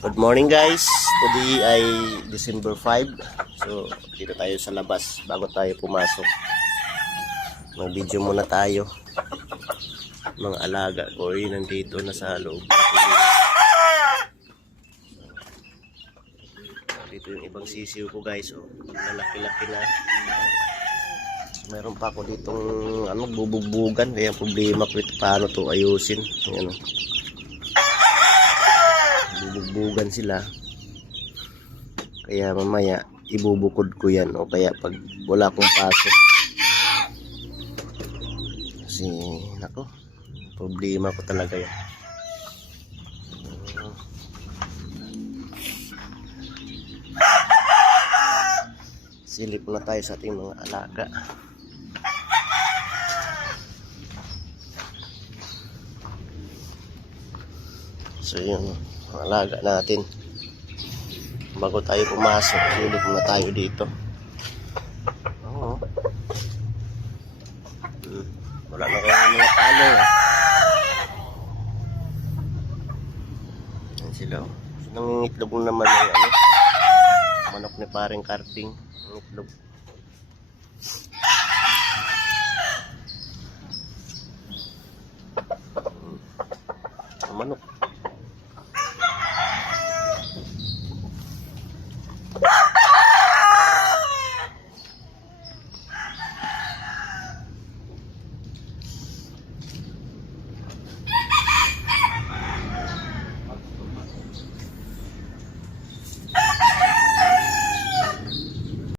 Good morning guys. Today ay December 5. So dito tayo sa labas bago tayo pumasok. Mag-video muna tayo. Mga alaga ko ay nandito na sa loob. Dito yung ibang sisiw ko guys. Oh, malaki-laki na. Meron pa ako ditong bubugbugan. Kaya problema ko ito paano to ayusin. Ayan, bubugbugan sila. Kaya mamaya ibubukod ko yan o kaya pag wala akong pasok. Kasi nako, problema ko talaga yan. Silip na tayo sa ating mga alaga. So yung alaga natin bago tayo pumasok, silip na tayo dito. Oo. Wala na kayong mga palo Yan sila. Nangingitlog naman yung manok ni paring karting. Nangitlog.